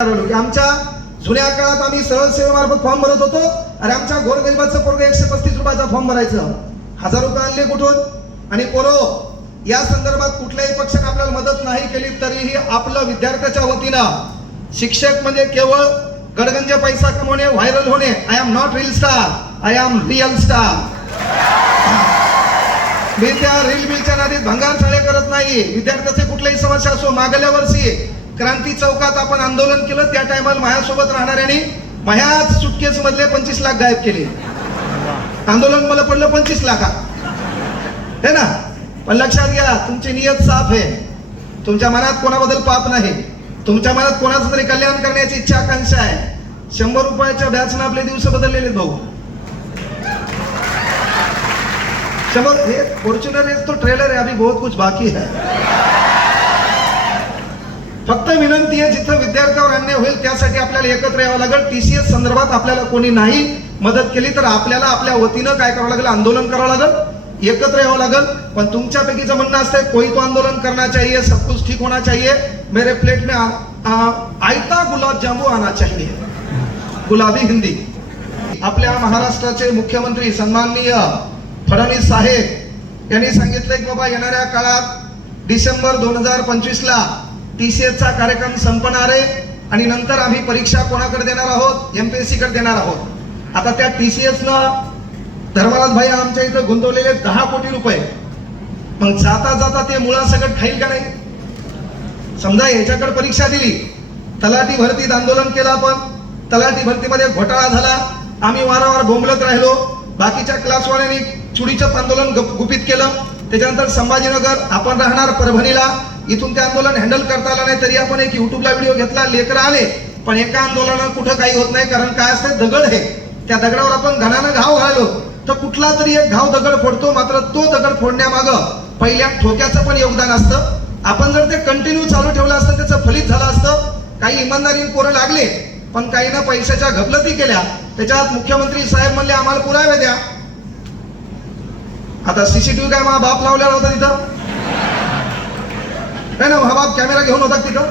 आमच्या जुन्या काळात आम्ही सरळ सेवेमार्फत फॉर्म भरत होतो. अरे आमच्या गोरगरिबाचं पोरग 135 रुपयाचा फॉर्म भरायचं, 1000 रुपये आणले कुठून? आणि पोरो या संदर्भात कुठल्याही पक्षाने आपल्याला मदत नाही केली तरीही आपलं विद्यार्थ्याच्या वतीनं शिक्षक म्हणजे केवळ गडगंज पैसा कमवणे, व्हायरल होणे. I am not reel star, I am real star. मी त्या रील बिलच्या नादीत भंगार चाळे करत नाही. विद्यार्थ्याचे कुठल्याही समस्या असो, मागल्या वर्षी क्रांती चौकात आपण आंदोलन केलं, त्या टायमाला माझ्यासोबत राहणाऱ्यांनी माझ्याच सुटकेस मधले 25 लाख गायब केले. आंदोलन मला पडलं 25 लाखात, है ना. पण लक्षात घ्या, तुमची नियत साफ आहे. तुमच्या मनात कोणाबद्दल पाप नाही. तुमच्या मनात कोणाचं तरी कल्याण करण्याची इच्छा आकांक्षा आहे. 100 रुपयाच्या बॅचनं आपले दिवस बदललेले भाऊ. 100 हे फॉर्च्युनर तो ट्रेलर है, अभी बहुत कुछ बाकी है. फक्त विनंती आहे, जिथं विद्यार्थ्यावर अन्याय होईल त्यासाठी आपल्याला एकत्र यावं लागेल. टीसीएस संदर्भात आपल्याला कोणी नाही मदत केली तर आपल्याला आपल्या वतीनं काय करावं लागेल, आंदोलन करावं लागेल, एकत्र यावं लागेल. पण तुमच्यापैकीचं म्हणणं असतंय कोई तो आंदोलन करना चाहिए, सब कुछ ठीक होना चाहिए, मेरे प्लेट में आयता गुलाब जामुन आना चाहिए, गुलाबी हिंदी. आपल्या महाराष्ट्राचे मुख्यमंत्री सन्माननीय फडणवीस साहेब यांनी सांगितलंय की बाबा येणाऱ्या काळात डिसेंबर 2025 ला टीसीएसचा कार्यक्रम संपणार आहे आणि नंतर आम्ही परीक्षा कोणाकडे देणार आहोत, एमपीएससी कडे देणार आहोत. आता त्या टीसीएस न धर्मराज भाई आमच्या इथं गुंतवलेले 10 कोटी रुपये, मग जाता जाता ते मुळासकट खाईल का नाही? समजा याच्याकडे परीक्षा दिली, तलाठी भरतीत आंदोलन केलं आपण, तलाठी भरतीमध्ये घोटाळा झाला, आम्ही वारंवार बोंबलत राहिलो, बाकीच्या क्लासवाल्यांनी चुडीचं आंदोलन गुपित केलं. त्याच्यानंतर संभाजीनगर, आपण राहणार परभणीला, इथून ते आंदोलन हँडल करता आलं नाही तरी आपण एक युट्यूबला व्हिडिओ घेतला, लेकरं आले. पण एका आंदोलनात कुठं काही होत नाही, कारण काय असतं, दगड आहे, त्या दगडावर आपण घणानं घाव घाललो तर कुठला तरी एक घाव दगड फोडतो. मात्र तो दगड फोडण्यामागं पहिल्या ठोक्याचं पण योगदान असतं. आपण जर ते कंटिन्यू चालू ठेवलं असतं त्याचं फलित झालं असतं. काही इमानदारीने पोरं लागले, पण काही ना पैशाच्या घपलती केल्या. त्याच्यात मुख्यमंत्री साहेब म्हणले आम्हाला पुरावे द्या. आता सीसीटीव्ही काय माझा बाप लावलेला होता तिथं, काय ना, हा बाप कॅमेरा घेऊन होता तिथं.